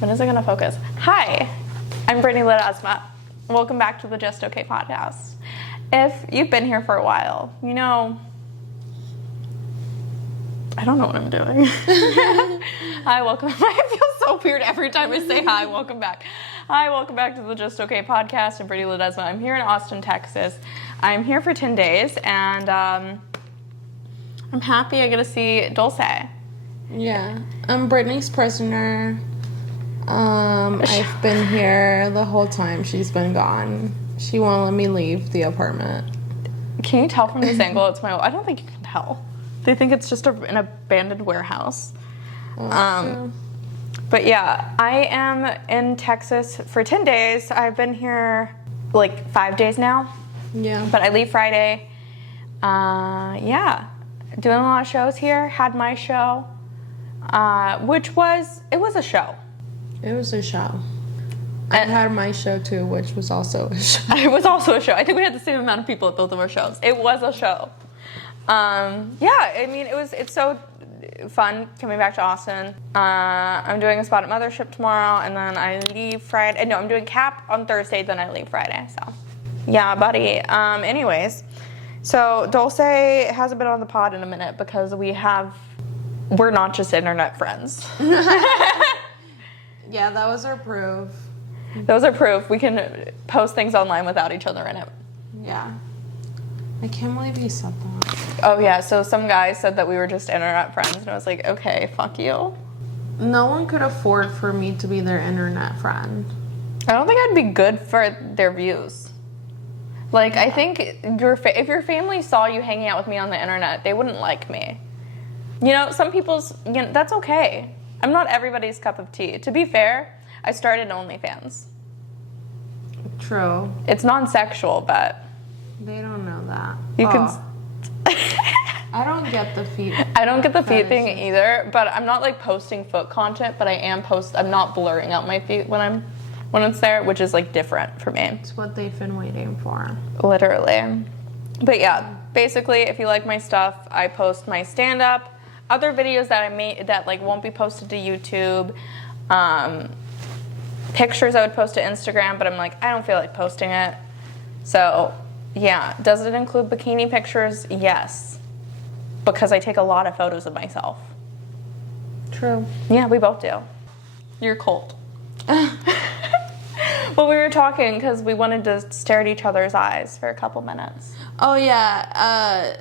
When is it gonna focus? Hi, I'm Brittany Ledesma. Welcome back to the Just Okay podcast. If you've been here for a while, you know, I don't know what I'm doing. Hi, welcome. I feel so weird every time I say hi, welcome back. Hi, welcome back to the Just Okay podcast. I'm Brittany Ledesma. I'm here in Austin, Texas. I'm here for 10 days, and I'm happy I get to see Dulce. Yeah, I'm Brittany's prisoner. I've been here the whole time she's been gone. She won't let me leave the apartment. Can you tell from this angle it's my... I don't think you can tell. They think it's just an abandoned warehouse. But yeah, I am in Texas for 10 days. I've been here like 5 days now. Yeah. But I leave Friday. Yeah. Doing a lot of shows here. Had my show. Which was... It was a show. It was a show. I had my show too, which was also a show. It was also a show. I think we had the same amount of people at both of our shows. It was a show. Yeah, I mean, it's so fun coming back to Austin. I'm doing a spot at Mothership tomorrow, and then I leave Friday. No, I'm doing Cap on Thursday, then I leave Friday. So, yeah, buddy. Anyways, so Dulce hasn't been on the pod in a minute because we're not just internet friends. Yeah, that was our proof. Those are proof. We can post things online without each other in it. Yeah. I can't believe you said that. Oh, yeah. So some guy said that we were just internet friends, and I was like, okay, fuck you. No one could afford for me to be their internet friend. I don't think I'd be good for their views. Like, I think if your family saw you hanging out with me on the internet, they wouldn't like me. You know, some people's... You know, that's okay. I'm not everybody's cup of tea. To be fair, I started ONLYFANS. True. It's non-sexual, but... They don't know that. You can... I don't get the feet. I don't get the feet thing either, but I'm not like posting foot content, but I'm not blurring out my feet when it's there, which is like different for me. It's what they've been waiting for. Literally. But yeah, basically if you like my stuff, I post my stand-up, other videos that I made that like won't be posted to YouTube, pictures I would post to Instagram, but I'm like, I don't feel like posting it. So yeah, does it include bikini pictures? Yes. Because I take a lot of photos of myself. True. Yeah, we both do. You're cold. Well, we were talking because we wanted to stare at each other's eyes for a couple minutes. Oh, yeah.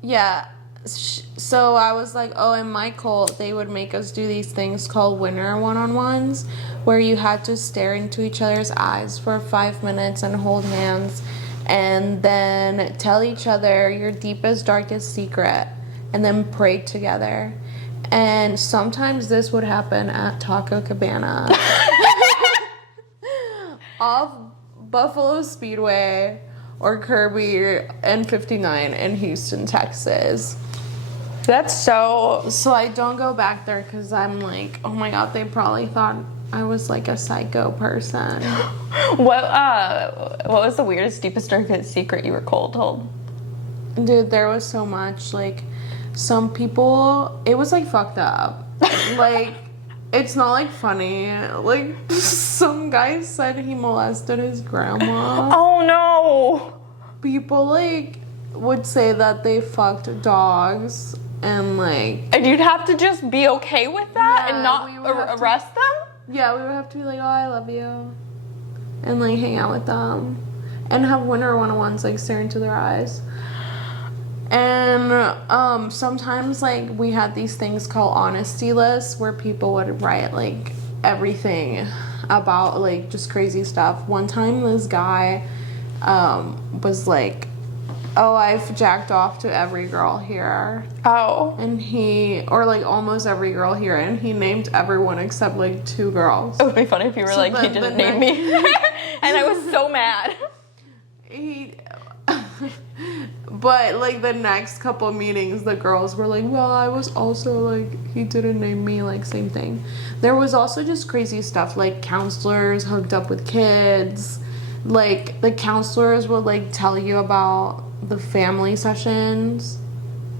Yeah. So I was like, oh, in my cult, they would make us do these things called winner one-on-ones, where you had to stare into each other's eyes for 5 minutes and hold hands, and then tell each other your deepest, darkest secret, and then pray together. And sometimes this would happen at Taco Cabana off Buffalo Speedway or Kirby and 59 in Houston, Texas. That's so I don't go back there because I'm like, oh my god, they probably thought I was like a psycho person. What was the weirdest, deepest, darkest secret you were told? Dude, there was so much. Like, some people, it was like fucked up. Like, it's not like funny. Like, some guy said he molested his grandma. Oh no! People like would say that they fucked dogs and like. And you'd have to just be okay with that and not arrest them? Yeah, we would have to be like, oh, I love you. And, like, hang out with them. And have winter one-on-ones, like, stare into their eyes. And sometimes, like, we had these things called honesty lists where people would write, like, everything about, like, just crazy stuff. One time, this guy was like, oh, I've jacked off to every girl here. Oh. And or like almost every girl here, and he named everyone except like 2 girls. It would be funny if you were like, he didn't name me. And I was so mad. But like the next couple meetings, the girls were like, well, I was also like, he didn't name me, like same thing. There was also just crazy stuff like counselors hooked up with kids. Like the counselors would like tell you about the family sessions.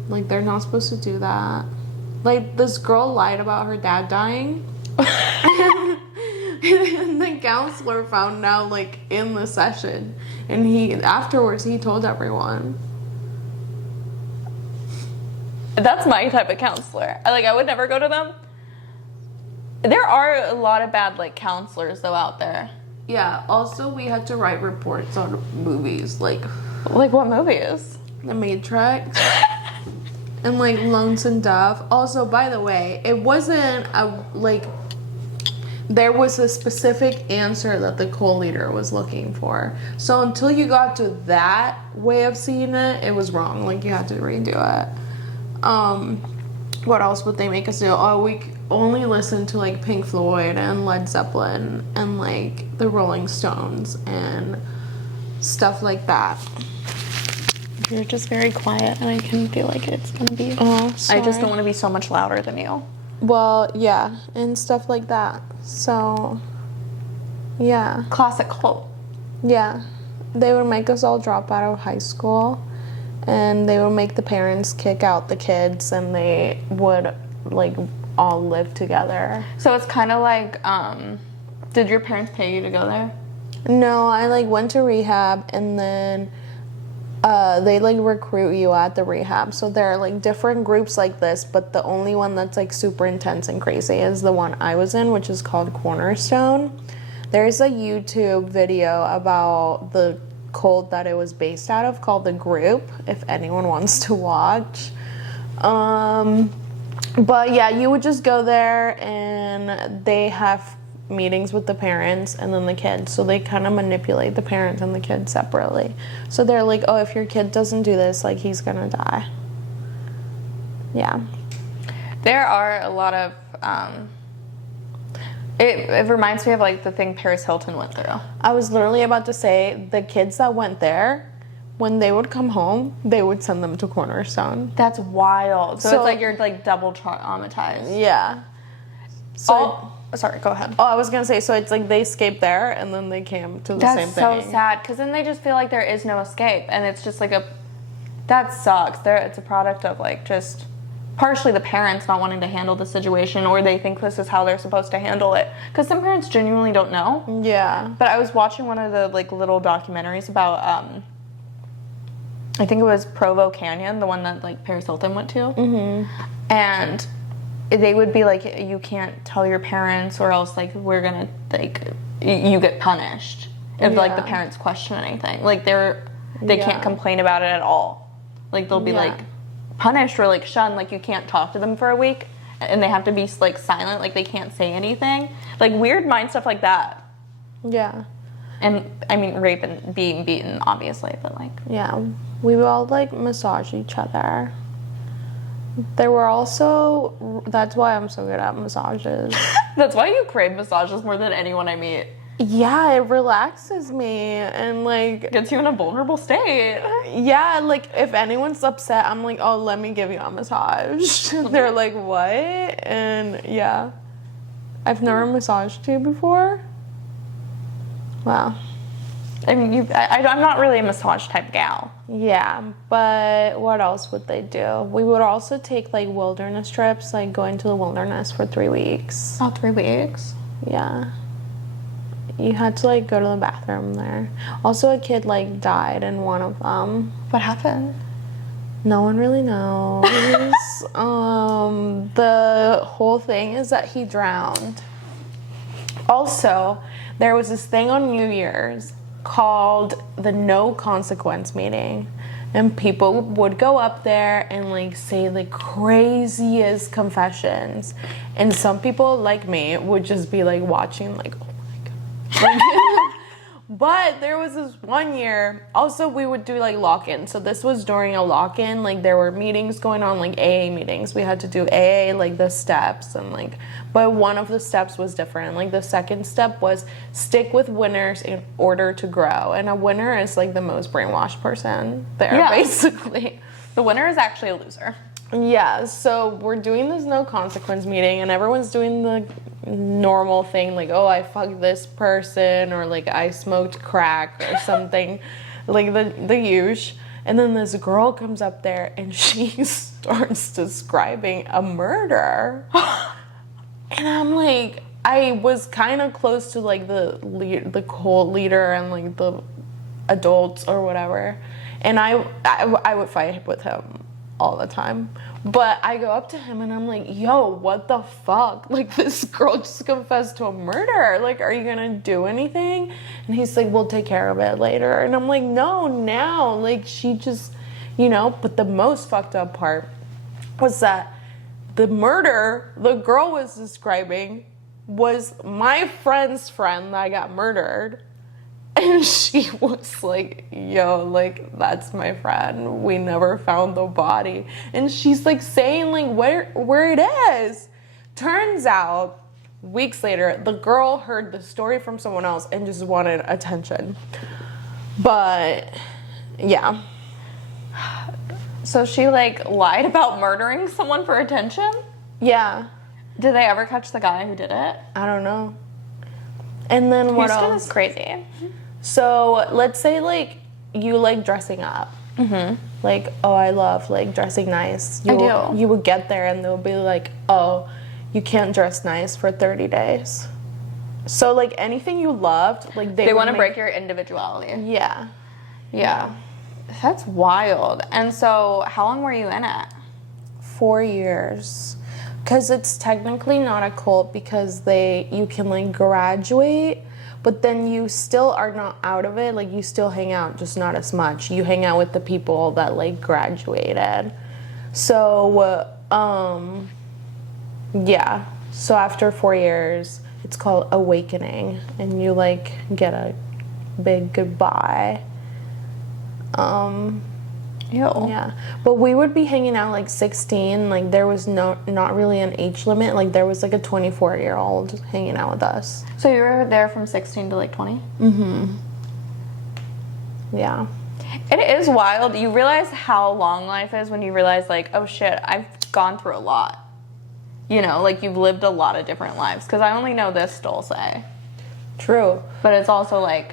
Like, they're not supposed to do that. Like, this girl lied about her dad dying. And the counselor found out, like, in the session. And afterwards, he told everyone. That's my type of counselor. I would never go to them. There are a lot of bad, like, counselors, though, out there. Yeah, also, we had to write reports on movies, like... Like, what movies? The Matrix. And, like, Lonesome Dove. Also, by the way, it wasn't, there was a specific answer that the co-leader was looking for. So until you got to that way of seeing it, it was wrong. Like, you had to redo it. What else would they make us do? Oh, we only listen to, like, Pink Floyd and Led Zeppelin and, like, the Rolling Stones and stuff like that. You're just very quiet, and I can feel like it's gonna be... Oh, sorry. I just don't want to be so much louder than you. Well, yeah, and stuff like that. So, yeah. Classic cult. Yeah. They would make us all drop out of high school, and they would make the parents kick out the kids, and they would, like, all live together. So it's kind of like, did your parents pay you to go there? No, I, like, went to rehab, and then... they, like, recruit you at the rehab. So there are, like, different groups like this, but the only one that's, like, super intense and crazy is the one I was in, which is called Cornerstone. There's a YouTube video about the cult that it was based out of called The Group, if anyone wants to watch. But, yeah, you would just go there, and they have meetings with the parents and then the kids, so they kind of manipulate the parents and the kids separately. So they're like, oh, if your kid doesn't do this, like, he's gonna die. Yeah. There are a lot of it reminds me of, like, the thing Paris Hilton went through. I was literally about to say, the kids that went there, when they would come home, they would send them to Cornerstone. That's wild. So it's like you're, like, double traumatized. Yeah. So sorry, go ahead. Oh, I was gonna say, so it's like they escaped there and then they came to the same thing. That's so sad, because then they just feel like there is no escape, and it's just like that sucks. It's a product of, like, just partially the parents not wanting to handle the situation, or they think this is how they're supposed to handle it, because some parents genuinely don't know. Yeah. But I was watching one of the, like, little documentaries about, I think it was Provo Canyon, the one that, like, Paris Hilton went to. Mm-hmm. And they would be like, you can't tell your parents, or else, like, we're gonna, like, you get punished if, like, the parents question anything. Like, they can't complain about it at all. Like, they'll be like punished or, like, shunned. Like, you can't talk to them for a week, and they have to be, like, silent. Like, they can't say anything. Like, weird mind stuff like that. Yeah. And I mean, rape and being beaten, obviously, but, like, yeah, we would all, like, massage each other. There were also, that's why I'm so good at massages. That's why you crave massages more than anyone I meet. Yeah, it relaxes me and, like, gets you in a vulnerable state. Yeah, like, if anyone's upset, I'm like, oh, let me give you a massage. They're like, what? And yeah, I've never massaged you before. Wow. I mean, I'm not really a massage type gal. Yeah, but what else would they do? We would also take, like, wilderness trips, like, go into the wilderness for 3 weeks. Oh, 3 weeks? Yeah. You had to, like, go to the bathroom there. Also, a kid, like, died in one of them. What happened? No one really knows. The whole thing is that he drowned. Also, there was this thing on New Year's called the no consequence meeting, and people would go up there and, like, say the craziest confessions, and some people like me would just be, like, watching, like, oh my god, like, but there was this one year, also we would do, like, lock-in. So this was during a lock-in, like, there were meetings going on, like, AA meetings. We had to do AA, like, the steps, and, like, but one of the steps was different. Like, the second step was stick with winners in order to grow. And a winner is, like, the most brainwashed person there, basically. The winner is actually a loser. Yeah, so we're doing this no consequence meeting, and everyone's doing the normal thing, like, oh, I fucked this person, or, like, I smoked crack or something, like the usual. And then this girl comes up there and she starts describing a murder. And I'm like, I was kind of close to like the cult leader and like the adults or whatever, and I would fight with him all the time. But I go up to him and I'm like, yo, what the fuck? Like, this girl just confessed to a murder. Like, are you gonna do anything? And he's like, we'll take care of it later. And I'm like, no, now. Like, she just, you know. But the most fucked up part was that the murder the girl was describing was my friend's friend that got murdered. And she was like, yo, like, that's my friend. We never found the body. And she's like saying like where it is. Turns out, weeks later, the girl heard the story from someone else and just wanted attention. But yeah. So she like lied about murdering someone for attention? Yeah. Did they ever catch the guy who did it? I don't know. And then what else? Houston is crazy. So let's say like you like dressing up. Mm-hmm. Like, oh, I love like dressing nice. I do. You would get there and they'll be like, oh, you can't dress nice for 30 days. So like anything you loved, like they want to break your individuality. Yeah. That's wild. And so how long were you in it? 4 years. Because it's technically not a cult because you can like graduate, but then you still are not out of it. Like, you still hang out, just not as much. You hang out with the people that like graduated. So yeah. So after 4 years, it's called awakening, and you like get a big goodbye. Ew. Yeah, but we would be hanging out like 16. Like, there was not really an age limit. Like, there was like a 24-year-old hanging out with us. So you were there from 16 to like 20? Mm-hmm. Yeah. It is wild. You realize how long life is when you realize like, oh shit, I've gone through a lot. You know, like you've lived a lot of different lives. Because I only know this Dulce. True. But it's also like,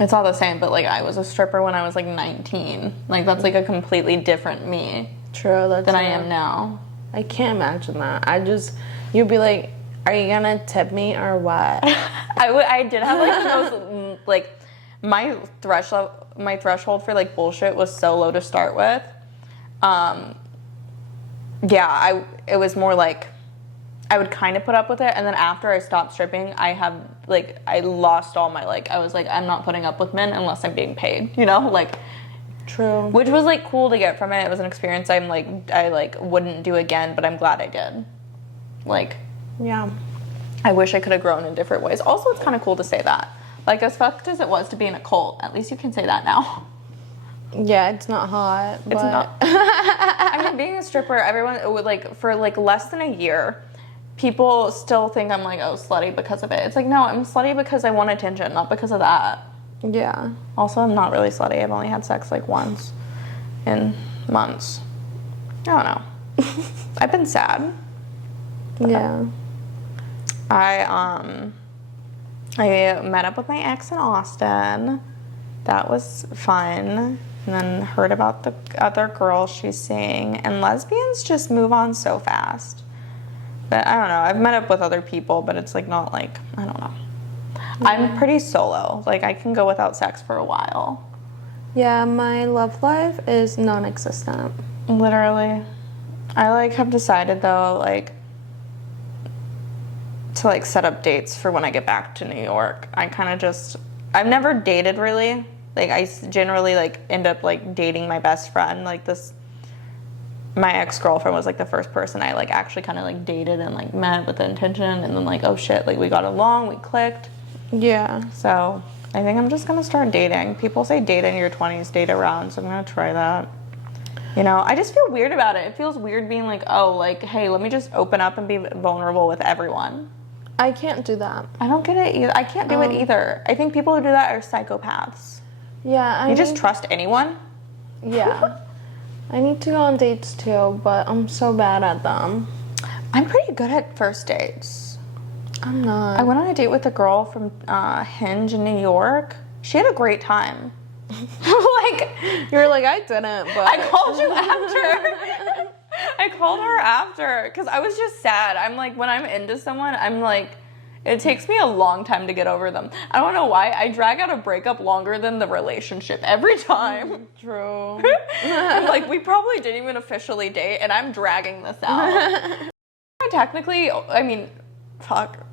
it's all the same, but like I was a stripper when I was like 19. Like that's like a completely different me. True. Than I am now. I can't imagine that. You'd be like, are you gonna tip me or what? I did have like those, like my threshold for like bullshit was so low to start with. Yeah, it was more like I would kind of put up with it, and then after I stopped stripping, I lost all my I was like, I'm not putting up with men unless I'm being paid, you know, like. True. Which was like cool to get from it. It was an experience I wouldn't do again, but I'm glad I did. Like, yeah. I wish I could have grown in different ways. Also, it's kind of cool to say that. Like, as fucked as it was to be in a cult, at least you can say that now. Yeah, it's not hot. It's not. I mean, being a stripper, everyone would for less than a year, people still think I'm like, oh, slutty because of it. It's like, no, I'm slutty because I want attention, not because of that. Yeah. Also, I'm not really slutty. I've only had sex once in months. I don't know. I've been sad. Yeah. I met up with my ex in Austin. That was fun. And then heard about the other girl she's seeing. And lesbians just move on so fast. But I don't know. I've met up with other people, but it's not I don't know. Yeah. I'm pretty solo. I can go without sex for a while. Yeah, my love life is non-existent. Literally. I have decided though, to set up dates for when I get back to New York. I've never dated really. I generally end up dating my best friend. My ex-girlfriend was the first person I actually kind of dated and met with the intention, and then oh shit, we got along, we clicked. Yeah. So I think I'm just gonna start dating. People say date in your 20s, date around, so I'm gonna try that. You know, I just feel weird about it. It feels weird being hey, let me just open up and be vulnerable with everyone. I can't do that. I don't get it either. I can't do it either. I think people who do that are psychopaths. Yeah. You just trust anyone? Yeah. I need to go on dates too, but I'm so bad at them. I'm pretty good at first dates. I'm not. I went on a date with a girl from Hinge in New York. She had a great time. You were like, I didn't, but... I called you after. I called her after because I was just sad. I'm like, when I'm into someone, I'm like, it takes me a long time to get over them. I don't know why. I drag out a breakup longer than the relationship every time. True. I'm like, we probably didn't even officially date, and I'm dragging this out. I mean, fuck.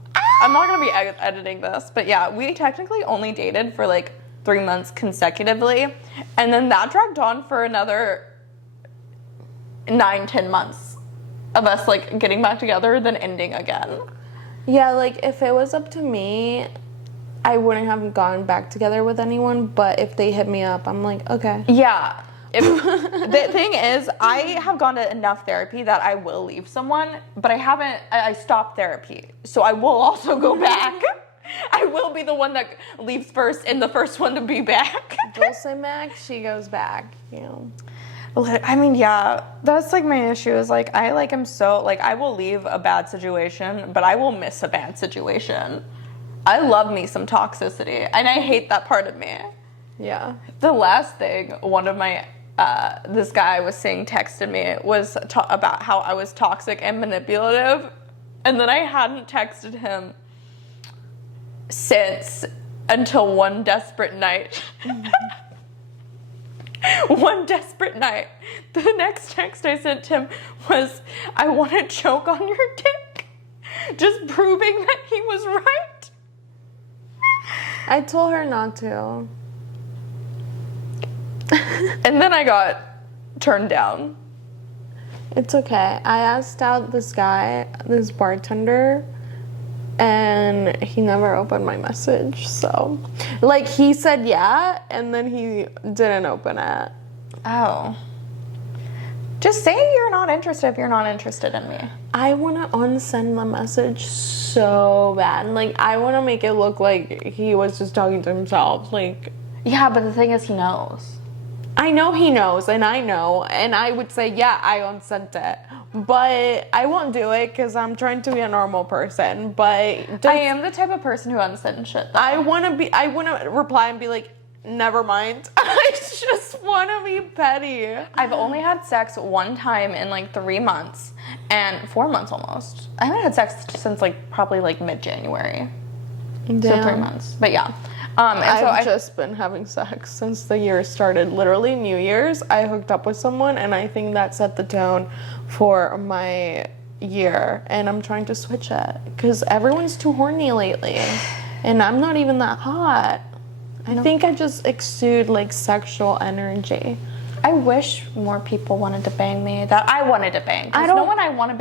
I'm not gonna be editing this, but yeah, we technically only dated for like 3 months consecutively, and then that dragged on for another 9-10 months of us like getting back together, then ending again. Yeah, like if it was up to me, I wouldn't have gone back together with anyone, but if they hit me up, I'm like, okay. Yeah. The thing is, I have gone to enough therapy that I will leave someone, but I stopped therapy. So I will also go back. I will be the one that leaves first and the first one to be back. Dulce Mac, she goes back, you know. I mean, yeah, that's like my issue is like, I like am so, like, I will leave a bad situation, but I will miss a bad situation. I love me some toxicity, and I hate that part of me. Yeah. The last thing one of my, this guy I was seeing texted me was about how I was toxic and manipulative, and then I hadn't texted him since until one desperate night. One desperate night. The next text I sent him was, I want to choke on your dick. Just proving that he was right. I told her not to. And then I got turned down. It's okay. I asked out this guy, this bartender, and he never opened my message, so. Like, he said yeah, and then he didn't open it. Oh. Just say you're not interested if you're not interested in me. I want to unsend the message so bad. Like, I want to make it look like he was just talking to himself. Like, yeah, but the thing is, he knows. I know he knows, and I know, and I would say, yeah, I unsent it. But I won't do it because I'm trying to be a normal person. But I am the type of person who unsends shit, though. I want to reply and be like, never mind. I just want to be petty. I've only had sex one time in like 3 months, and 4 months almost. I haven't had sex since like probably like mid-January. Damn. So 3 months, but yeah. I've just been having sex since the year started. Literally New Year's, I hooked up with someone, and I think that set the tone for my year. And I'm trying to switch it because everyone's too horny lately, and I'm not even that hot. I think I just exude like sexual energy. I wish more people wanted to bang me. That I wanted to bang. No one I want to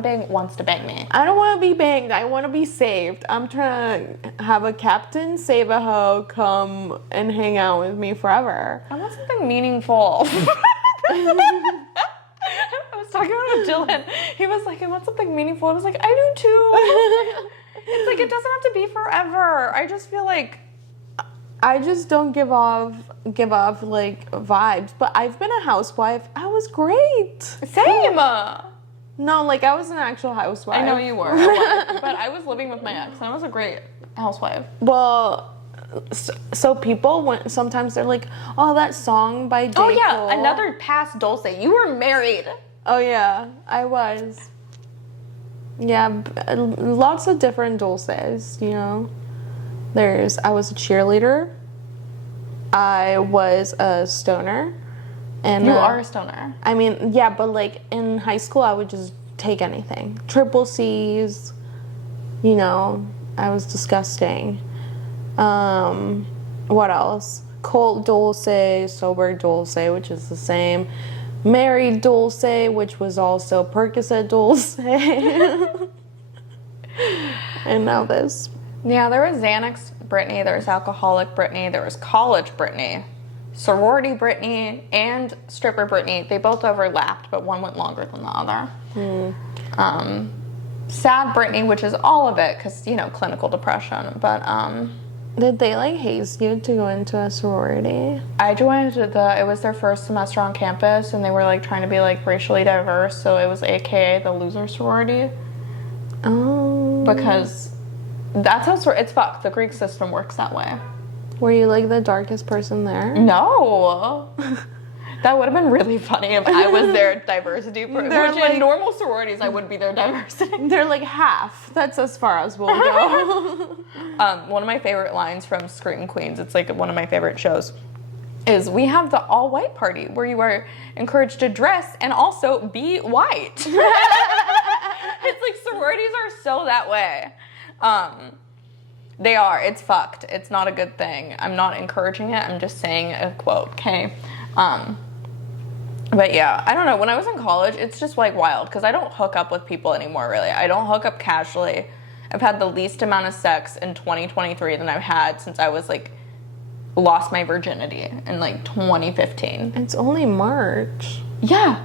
bang wants to bang me. I don't want to be banged. I want to be saved. I'm trying to have a captain save a hoe come and hang out with me forever. I want something meaningful. I was talking about it with Dylan. He was like, I want something meaningful. I was like, I do too. It's like, it doesn't have to be forever. I just feel like I just don't give off like vibes. But I've been a housewife. I was great. Same. No, like I was an actual housewife. I know you were. But I was living with my ex, and I was a great housewife. Well, so people sometimes they're like, oh, that song by J. Oh yeah, Cole. another past Dulce. You were married. Oh yeah, I was. Yeah, lots of different Dulces, you know. I was a cheerleader. I was a stoner. And you are a stoner. I mean, yeah, but like in high school, I would just take anything. Triple C's, you know, I was disgusting. What else? Cold Dulce, sober Dulce, which is the same. Married Dulce, which was also Percocet Dulce. And now this. Yeah, there was Xanax Brittany, there was alcoholic Brittany, there was college Brittany, sorority Brittany, and stripper Brittany. They both overlapped, but one went longer than the other. Sad Brittany, which is all of it, because, you know, clinical depression. But, did they, like, haze you to go into a sorority? I joined it was their first semester on campus, and they were, like, trying to be, like, racially diverse, so it was AKA the loser sorority. Oh. Because that's how it's fucked. The Greek system works that way. Were you like the darkest person there? No. That would have been really funny if I was their diversity person. They're Which like- in normal sororities, I would be their diversity. They're like half. That's as far as we'll go. One of my favorite lines from Scream Queens, it's like one of my favorite shows, is we have the all-white party where you are encouraged to dress and also be white. It's like sororities are so that way. They are. It's fucked. It's not a good thing. I'm not encouraging it. I'm just saying a quote, okay? But yeah, I don't know. When I was in college, it's just like wild because I don't hook up with people anymore, really. I don't hook up casually. I've had the least amount of sex in 2023 than I've had since I was like lost my virginity in like 2015. It's only March. Yeah.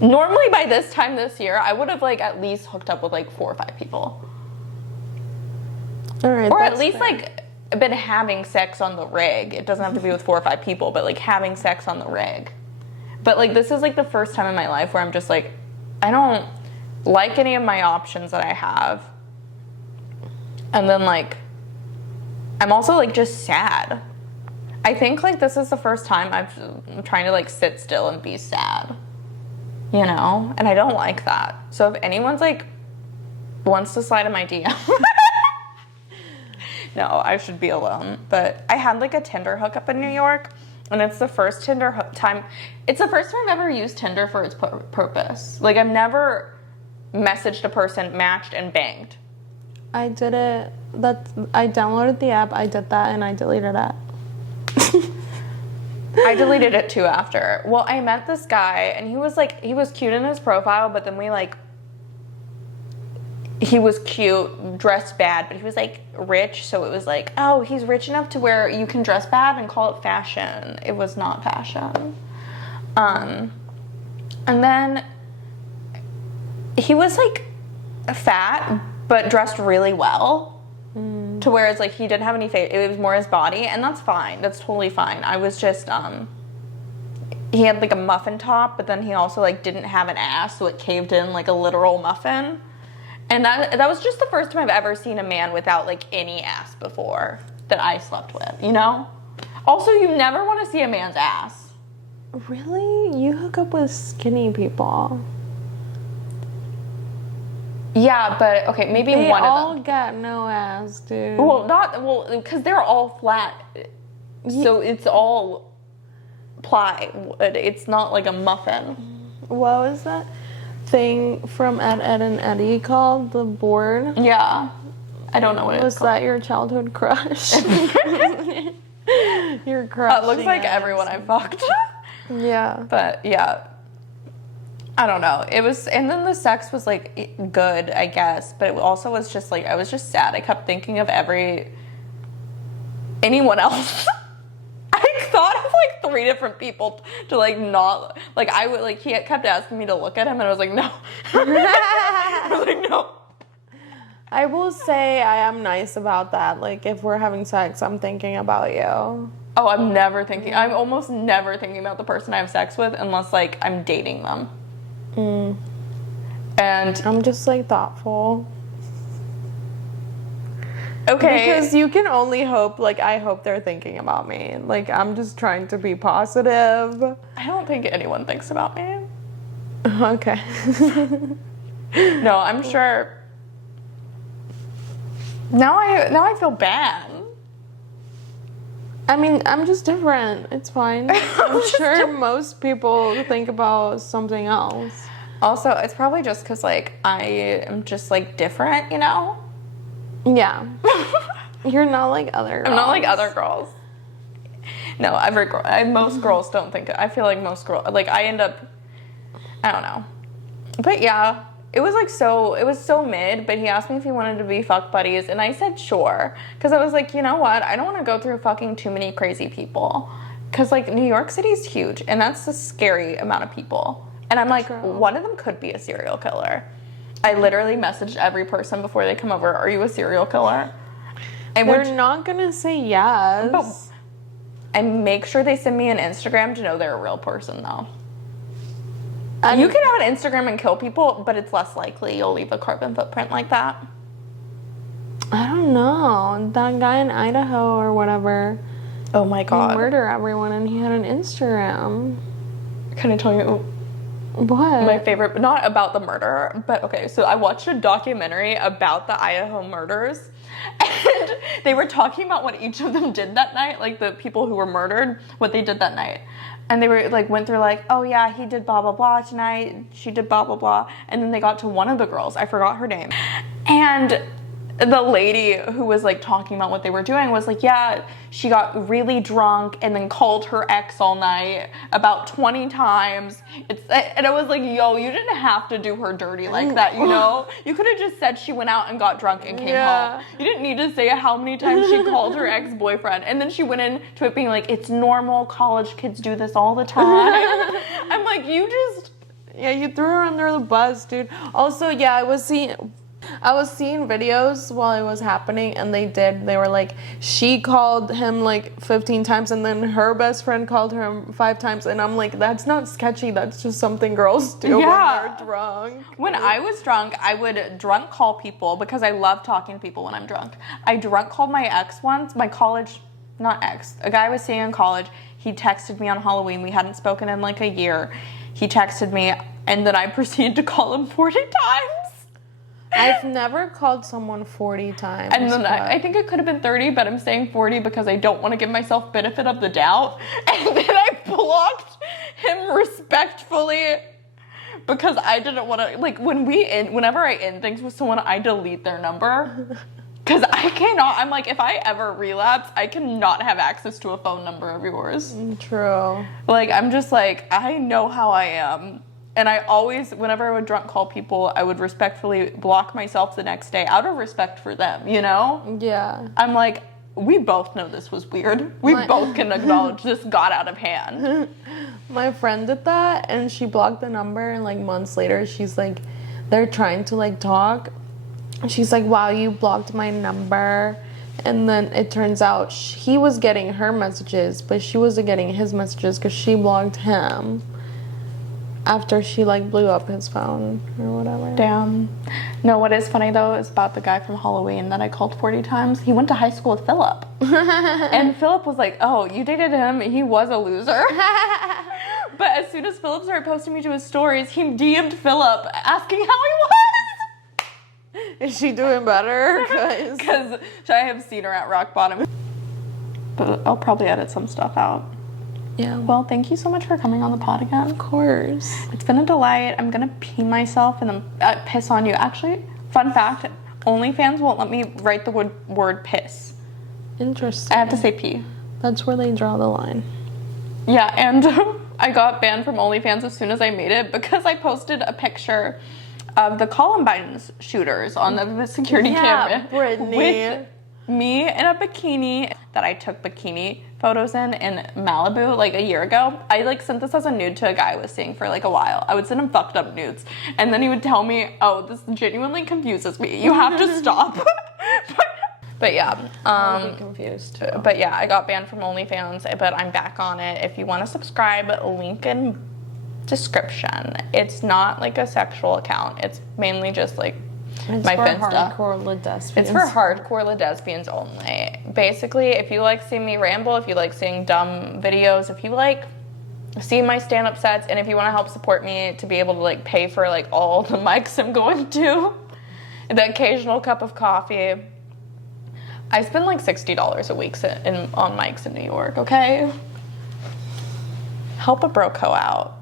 Normally by this time this year, I would have like at least hooked up with like 4 or 5 people. All right. Or at least like been having sex on the rig. It doesn't have to be with 4 or 5 people, but like having sex on the rig. But like this is like the first time in my life where I'm just like, I don't like any of my options that I have. And then like, I'm also like just sad. I think like this is the first time I'm trying to like sit still and be sad. You know? And I don't like that. So if anyone's like wants to slide in my DM. No, I should be alone. But I had like a Tinder hookup in New York, and it's the first time. It's the first time I've ever used Tinder for its purpose. Like I've never messaged a person, matched, and banged. I did it. I downloaded the app. I did that, and I deleted it. I deleted it too after. Well, I met this guy, and he was cute in his profile, but then he was cute, dressed bad, but he was like rich, so it was like, oh, he's rich enough to where you can dress bad and call it fashion. It was not fashion. And then he was like fat, but dressed really well. To where it's like he didn't have any face. It was more his body, and that's fine. That's totally fine. I was just he had like a muffin top, but then he also like didn't have an ass, so it caved in like a literal muffin. And that was just the first time I've ever seen a man without like any ass before that I slept with, you know? Also, you never want to see a man's ass. Really? You hook up with skinny people? Yeah, but okay, maybe They one all of them. got no ass, dude. Well, because they're all flat, so it's all ply. It's not like a muffin. What was that thing from Ed, and Eddie called? The board? Yeah, I don't know what it Was is that your childhood crush? Your crush. It looks like everyone I fucked. Yeah. But yeah, I don't know. It was, and then the sex was like good, I guess, but it also was just like, I was just sad. I kept thinking of anyone else. I thought of like 3 different people to like not, like I would like, he kept asking me to look at him and I was like, no. I was like, no. I will say I am nice about that. Like, if we're having sex, I'm thinking about you. Oh, I'm almost never thinking about the person I have sex with unless like I'm dating them. And I'm just like thoughtful. okay. Because you can only hope, like, I hope they're thinking about me. Like, I'm just trying to be positive. I don't think anyone thinks about me. Okay. No, I'm sure. Now I feel bad. I mean, I'm just different. It's fine. I'm sure most people think about something else. Also, it's probably just because like I am just like different, you know? Yeah. You're not like other girls. I'm not like other girls. No, every girl. Most girls don't think. I feel like most girls, like I end up, I don't know. But yeah, it was like it was so mid, but he asked me if he wanted to be fuck buddies, and I said sure. Because I was like, you know what? I don't want to go through fucking too many crazy people. Because like New York City is huge, and that's a scary amount of people. And I'm like, one of them could be a serial killer. I literally messaged every person before they come over, are you a serial killer? And They're not going to say yes. And make sure they send me an Instagram to know they're a real person, though. And You can have an Instagram and kill people, but it's less likely you'll leave a carbon footprint like that. I don't know. That guy in Idaho or whatever. Oh my god. Murder everyone, and he had an Instagram. Can I tell you What? my favorite, not about the murder, but okay, so I watched a documentary about the Idaho murders, and they were talking about what each of them did that night, like the people who were murdered, what they did that night. And they were like, went through like, oh yeah, he did blah, blah, blah tonight, she did blah, blah, blah. And then they got to one of the girls, I forgot her name. And the lady who was like talking about what they were doing was like, yeah, she got really drunk and then called her ex all night about 20 times. And I was like, yo, you didn't have to do her dirty like that, you know? You could have just said she went out and got drunk and came home. You didn't need to say how many times she called her ex-boyfriend. And then she went into it being like, it's normal, college kids do this all the time. I'm like, you just... Yeah, you threw her under the bus, dude. Also, yeah, I was seeing videos while it was happening, and they were like, she called him like 15 times, and then her best friend called her 5 times, and I'm like, that's not sketchy, that's just something girls do when they're drunk. When I was drunk, I would drunk call people, because I love talking to people when I'm drunk. I drunk called my ex once, my college, not ex, a guy I was seeing in college. He texted me on Halloween, we hadn't spoken in like a year. He texted me, and then I proceeded to call him 40 times. I've never called someone 40 times. And then I think it could have been 30, but I'm saying 40 because I don't want to give myself benefit of the doubt. And then I blocked him respectfully because I didn't want to, like, whenever I end things with someone, I delete their number. Because I cannot, I'm like, if I ever relapse, I cannot have access to a phone number of yours. True. Like, I'm just like, I know how I am. And I always, whenever I would drunk call people, I would respectfully block myself the next day out of respect for them, you know? Yeah. I'm like, we both know this was weird. We both can acknowledge this got out of hand. My friend did that, and she blocked the number, and like months later, she's like, they're trying to like talk. And she's like, wow, you blocked my number. And then it turns out he was getting her messages, but she wasn't getting his messages because she blocked him. After she like blew up his phone or whatever. Damn. No, what is funny though is about the guy from Halloween that I called 40 times. He went to high school with Philip. And Philip was like, oh, you dated him? He was a loser. But as soon as Philip started posting me to his stories, he DM'd Philip asking how he was. Is she doing better? Because I have seen her at rock bottom. But I'll probably edit some stuff out. Yeah. Well, thank you so much for coming on the pod again. Of course. It's been a delight. I'm gonna pee myself and then piss on you. Actually, fun fact, OnlyFans won't let me write the word piss. Interesting. I have to say pee. That's where they draw the line. Yeah, and I got banned from OnlyFans as soon as I made it because I posted a picture of the Columbine shooters on the security camera. Brittany. With me in a bikini that I took bikini photos in Malibu like a year ago. I like sent this as a nude to a guy I was seeing for like a while. I would send him fucked up nudes, and then he would tell me, oh, this genuinely confuses me. You have to stop. But yeah, I'll be confused too. But yeah, I got banned from OnlyFans, but I'm back on it. If you want to subscribe, link in description. It's not like a sexual account. It's mainly just like it's my for Finsta. Hardcore lesbians. It's for hardcore lesbians only. Basically, if you like seeing me ramble, if you like seeing dumb videos, if you like seeing my stand-up sets, and if you want to help support me to be able to like pay for like all the mics I'm going to, the occasional cup of coffee. I spend like $60 a week on mics in New York, okay? Help a broke hoe out.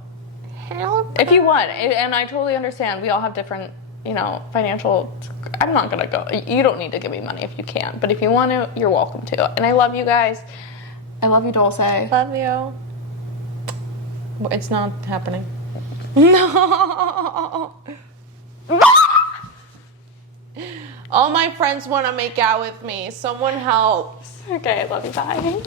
Help. If you want, and I totally understand, we all have different, you know, financial, I'm not gonna go, you don't need to give me money if you can't, but if you want to, you're welcome to. And I love you guys. I love you, Dulce. Love you. It's not happening. No. All my friends want to make out with me. Someone help. Okay, I love you, bye.